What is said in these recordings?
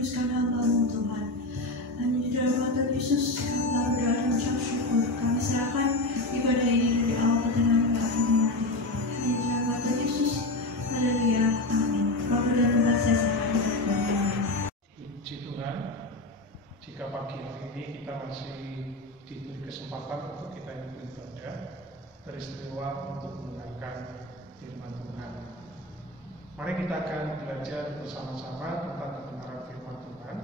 kuduskan hamba-Mu Tuhan. Hanya di dalam nama Tuhan Yesus kami telah berdoa dan mengucap syukur. Kami serahkan ibadah ini dari awal pertengahan hingga akhirnya nanti Tuhan. Hanya di dalam nama Tuhan Yesus. Haleluya. Amin. Bapa dan Tuhan saya serahkan kepada Tuhan. Puji Tuhan, jika pagi hari ini kita masih diberi kesempatan untuk kita yang beribadah, beristimewa untuk mendengarkan firman Tuhan. Mari kita akan belajar bersama-sama tentang kebenaran firman Tuhan.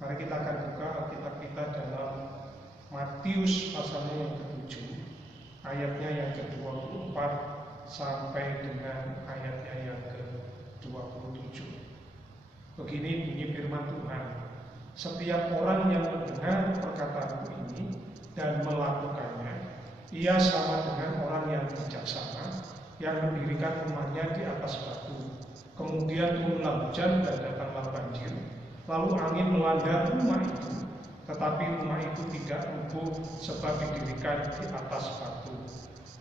Mari kita akan buka Alkitab kita dalam Matius pasalnya yang ke-7, ayatnya yang ke-24 sampai dengan ayatnya yang ke-27. Begini bunyi firman Tuhan: setiap orang yang mendengar perkataanku ini dan melakukannya, ia sama dengan orang yang bijaksana yang mendirikan rumahnya di atas batu. Kemudian turunlah hujan dan datanglah banjir, lalu angin melanda rumah itu, tetapi rumah itu tidak rubuh sebab didirikan di atas batu.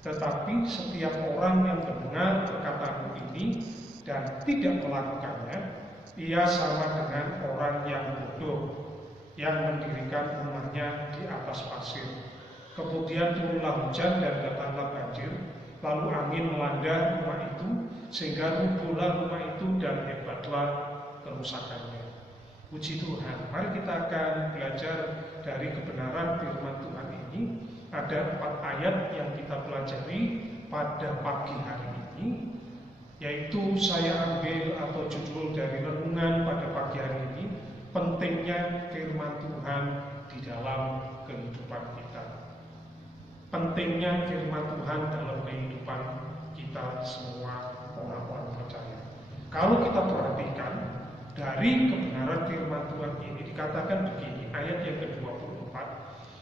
Tetapi setiap orang yang mendengar perkataanku ini dan tidak melakukannya, ia sama dengan orang yang bodoh yang mendirikan rumahnya di atas pasir. Kemudian turunlah hujan dan datanglah banjir, lalu angin melanda rumah itu sehingga rubuhlah rumah itu dan hebatlah kerusakannya. Puji Tuhan. Mari kita akan belajar dari kebenaran firman Tuhan ini. Ada 4 ayat yang kita pelajari pada pagi hari ini, yaitu saya ambil atau judul dari renungan pada pagi hari ini, pentingnya firman Tuhan di dalam kehidupan kita. Pentingnya firman Tuhan dalam kehidupan kita semua orang-orang percaya. Kalau kita perhatikan dari kebenaran firman Tuhan ini dikatakan begini, ayat yang ke-24,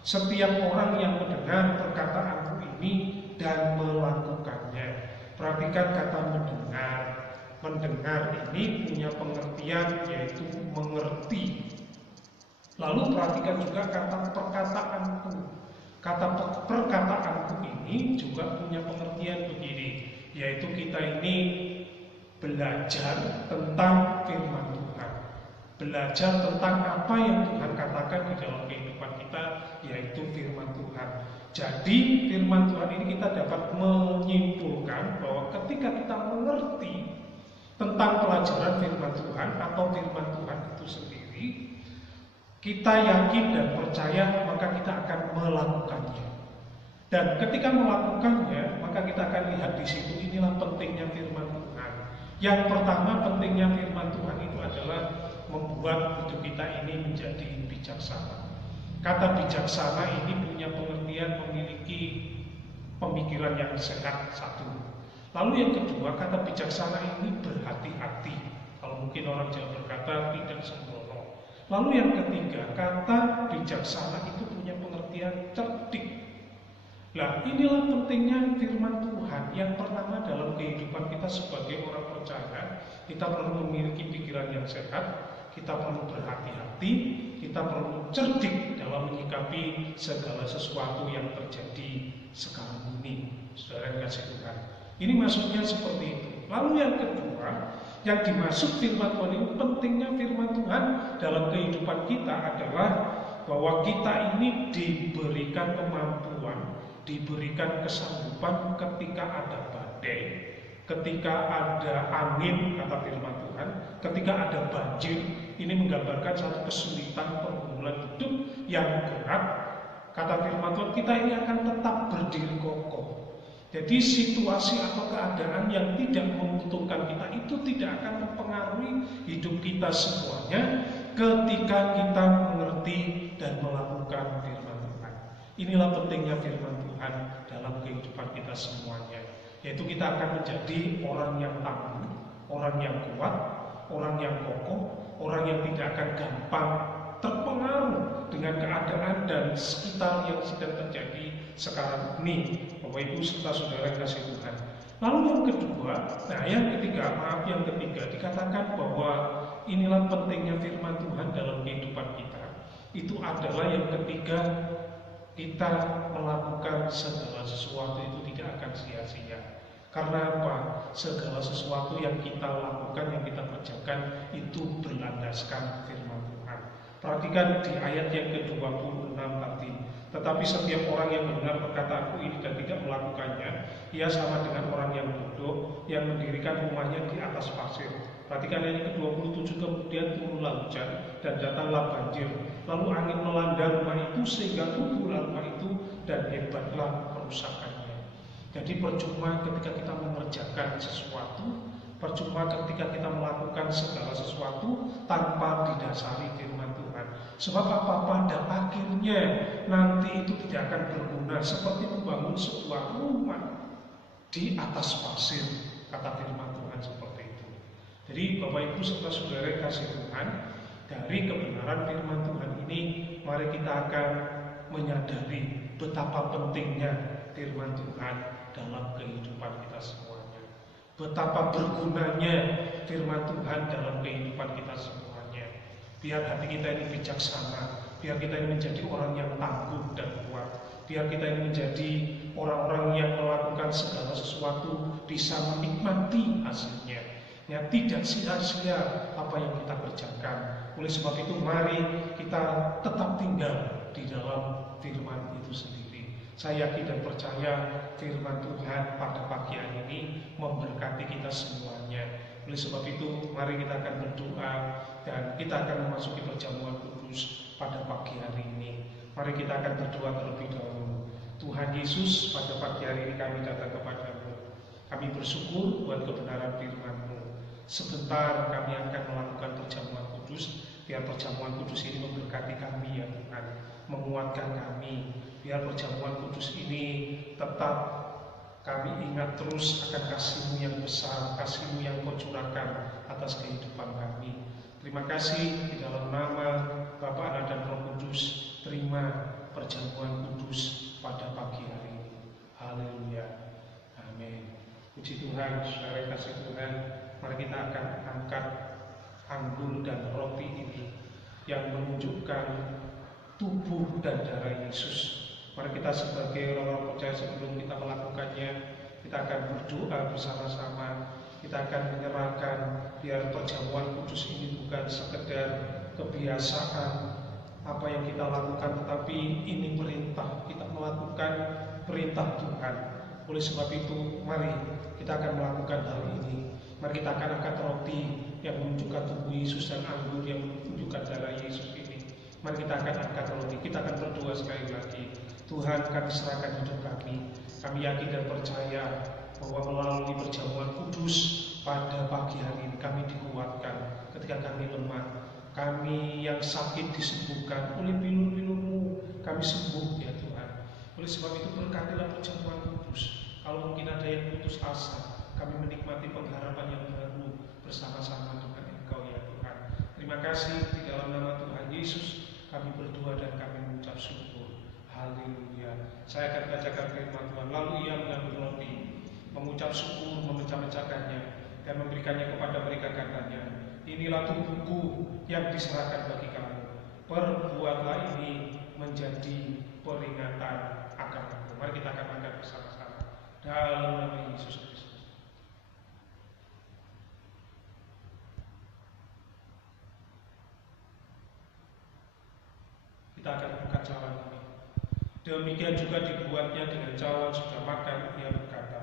setiap orang yang mendengar perkataanku ini dan melakukannya. Perhatikan kata mendengar. Mendengar ini punya pengertian yaitu mengerti. Lalu perhatikan juga kata perkataanku. Kata perkataanku ini juga punya pengertian begini, yaitu kita ini belajar tentang firman Tuhan. Belajar tentang apa yang Tuhan katakan di dalam kehidupan kita, yaitu firman Tuhan. Jadi firman Tuhan ini kita dapat menyimpulkan bahwa ketika kita mengerti tentang pelajaran firman Tuhan atau firman Tuhan itu sendiri, kita yakin dan percaya, maka kita akan melakukannya. Dan ketika melakukannya, maka kita akan lihat di situ inilah pentingnya firman Tuhan. Yang pertama, pentingnya firman Tuhan itu adalah membuat hidup kita ini menjadi bijaksana. Kata bijaksana ini punya pengertian memiliki pemikiran yang sehat, satu. Lalu yang kedua, kata bijaksana ini berhati-hati. Kalau mungkin orang Jawa berkata tidak sembrono. Lalu yang ketiga, kata bijaksana itu punya pengertian cerdik. Nah, inilah pentingnya firman Tuhan. Yang pertama dalam kehidupan kita sebagai orang percaya, kita perlu memiliki pikiran yang sehat, kita perlu berhati-hati, kita perlu cerdik dalam menyikapi segala sesuatu yang terjadi sekarang ini. Saudara yang kasih Tuhan, ini maksudnya seperti itu. Lalu yang kedua, yang dimaksud firman Tuhan ini, pentingnya firman Tuhan dalam kehidupan kita adalah bahwa kita ini diberikan kemampuan, diberikan kesanggupan ketika ada badai, ketika ada angin, kata firman Tuhan, ketika ada banjir. Ini menggambarkan satu kesulitan pergumulan hidup yang berat. Kata firman Tuhan, kita ini akan tetap berdiri kokoh. Jadi situasi atau keadaan yang tidak menguntungkan kita itu tidak akan mempengaruhi hidup kita semuanya ketika kita mengerti dan melakukan firman Tuhan. Inilah pentingnya firman Tuhan dalam kehidupan kita semuanya, yaitu kita akan menjadi orang yang tangguh, orang yang kuat, orang yang kokoh, orang yang tidak akan gampang terpengaruh dengan keadaan dan sekitar yang sedang terjadi sekarang ini. Bapak Ibu serta saudara yang kasih Tuhan. Lalu yang kedua, yang ketiga dikatakan bahwa inilah pentingnya firman Tuhan dalam kehidupan kita. Itu adalah yang ketiga, kita melakukan segala sesuatu itu tidak akan sia-sia. Karena apa? Segala sesuatu yang kita lakukan, yang kita kerjakan itu berlandaskan firman Perhatikan di ayat yang ke-26 tadi. Tetapi setiap orang yang mendengar perkataanku ini dan tidak melakukannya, ia sama dengan orang yang bodoh yang mendirikan rumahnya di atas pasir. Perhatikan ayat ke-27, kemudian turunlah hujan dan datanglah banjir. Lalu angin melanda rumah itu sehingga rubuhlah rumah itu dan hebatlah kerusakannya. Jadi percuma ketika kita mengerjakan sesuatu, percuma ketika kita melakukan segala sesuatu tanpa didasari firman Tuhan. Sebab apa? Pada akhirnya nanti itu tidak akan berguna, seperti membangun sebuah rumah di atas pasir, kata firman Tuhan seperti itu. Jadi Bapak Ibu serta saudara kasih Tuhan, dari kebenaran firman Tuhan ini, mari kita akan menyadari betapa pentingnya firman Tuhan dalam kehidupan kita semuanya. Betapa bergunanya firman Tuhan dalam kehidupan kita semuanya. Biar hati kita ini bijaksana, biar kita ini menjadi orang yang tangguh dan kuat, biar kita ini menjadi orang-orang yang melakukan segala sesuatu bisa menikmati hasilnya, ya tidak sia-sia apa yang kita kerjakan. Oleh sebab itu mari kita tetap tinggal di dalam firman itu sendiri. Saya yakin dan percaya firman Tuhan pada pagi hari ini memberkati kita semuanya. Oleh sebab itu mari kita akan berdoa dan kita akan memasuki perjamuan kudus pada pagi hari ini. Mari kita akan berdoa terlebih dahulu. Tuhan Yesus, pada pagi hari ini kami datang kepadamu. Kami bersyukur buat kebenaran firman-Mu. Sebentar kami akan melakukan perjamuan kudus. Biar perjamuan kudus ini memberkati kami ya Tuhan, menguatkan kami. Biar perjamuan kudus ini tetap kami ingat terus akan kasih-Mu yang besar, kasih-Mu yang Kau curahkan atas kehidupan kami. Terima kasih di dalam nama Bapa, Anak dan Roh Kudus. Terima perjamuan kudus pada pagi hari ini. Haleluya. Amin. Puji Tuhan, saudara kasih Tuhan. Mari kita akan angkat anggur dan roti ini yang menunjukkan tubuh dan darah Yesus. Mari kita sebagai orang-orang percaya sebelum kita melakukannya, kita akan berdoa bersama-sama. Kita akan menyerahkan biar perjamuan kudus ini bukan sekedar kebiasaan apa yang kita lakukan, tetapi ini perintah. Kita melakukan perintah Tuhan. Oleh sebab itu, mari kita akan melakukan hal ini. Mari kita akan angkat roti yang menunjukkan tubuh Yesus dan anggur yang menunjukkan darah Yesus ini. Mari kita akan angkat roti. Kita akan berdoa sekali lagi. Tuhan, kami serahkan hidup kami. Kami yakin dan percaya bahwa melalui perjamuan kudus pada pagi hari ini kami dikuatkan ketika kami lemah. Kami yang sakit disembuhkan oleh pilur-pilur-Mu. Kami sembuh ya Tuhan. Oleh sebab itu berkatilah perjamuan kudus. Kalau mungkin ada yang putus asa, kami menikmati pengharapan yang baru bersama-sama dengan Engkau ya Tuhan. Terima kasih di dalam nama Tuhan Yesus kami berdoa dan kami mengucap syukur. Haleluya. Saya akan bacakan firman Tuhan. Lalu Ia mengambil roti, mengucap syukur, memecah-mecahkannya dan memberikannya kepada mereka, katanya, inilah tubuhku yang diserahkan bagi kamu. Perbuatlah ini menjadi peringatan akan aku. Mari kita akan angkat bersama-sama dalam nama Yesus Kristus. Kita akan buka cawan ini. Demikian juga dibuatnya dengan cawan sudah makan. Ia berkata,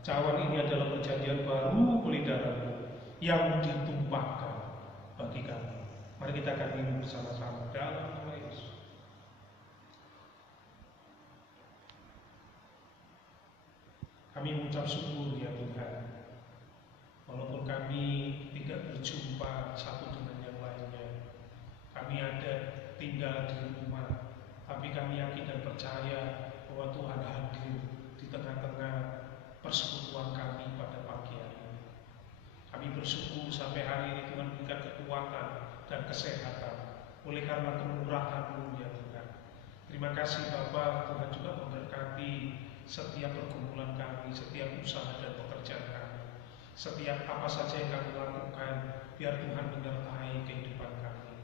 cawan ini adalah perjanjian baru oleh darah-Mu yang ditumpahkan bagi kami. Mari kita akan minum bersama-sama dalam nama Yesus. Kami mengucap syukur ya Tuhan, walaupun kami tidak berjumpa satu dengan yang lainnya, kami ada tinggal di rumah, tapi kami yakin dan percaya bahwa Tuhan hadir di tengah-tengah persekutuan kami pada pagi hari ini. Kami bersyukur sampai hari ini Tuhan berikan kekuatan dan kesehatan oleh karena kemurahan-Mu ya Tuhan. Terima kasih Bapa, Tuhan juga memberkati setiap pergumulan kami, setiap usaha dan pekerjaan kami, setiap apa saja yang kami lakukan, biar Tuhan menyertai kehidupan kami.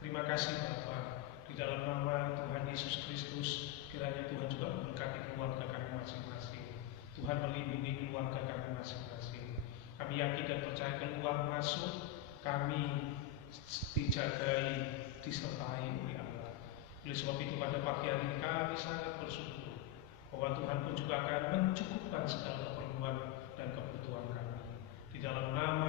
Terima kasih Bapa, di dalam nama Tuhan Yesus Kristus, kiranya Tuhan juga memberkati keluarga kami masing-masing. Tuhan melindungi keluarga kami masing-masing. Kami yakin dan percaya keluar masuk kami dijagai, disertai oleh Allah. Oleh sebab itu pada pagi hari ini kami sangat bersyukur bahwa Tuhan pun juga akan mencukupkan segala keperluan dan kebutuhan kami. Di dalam nama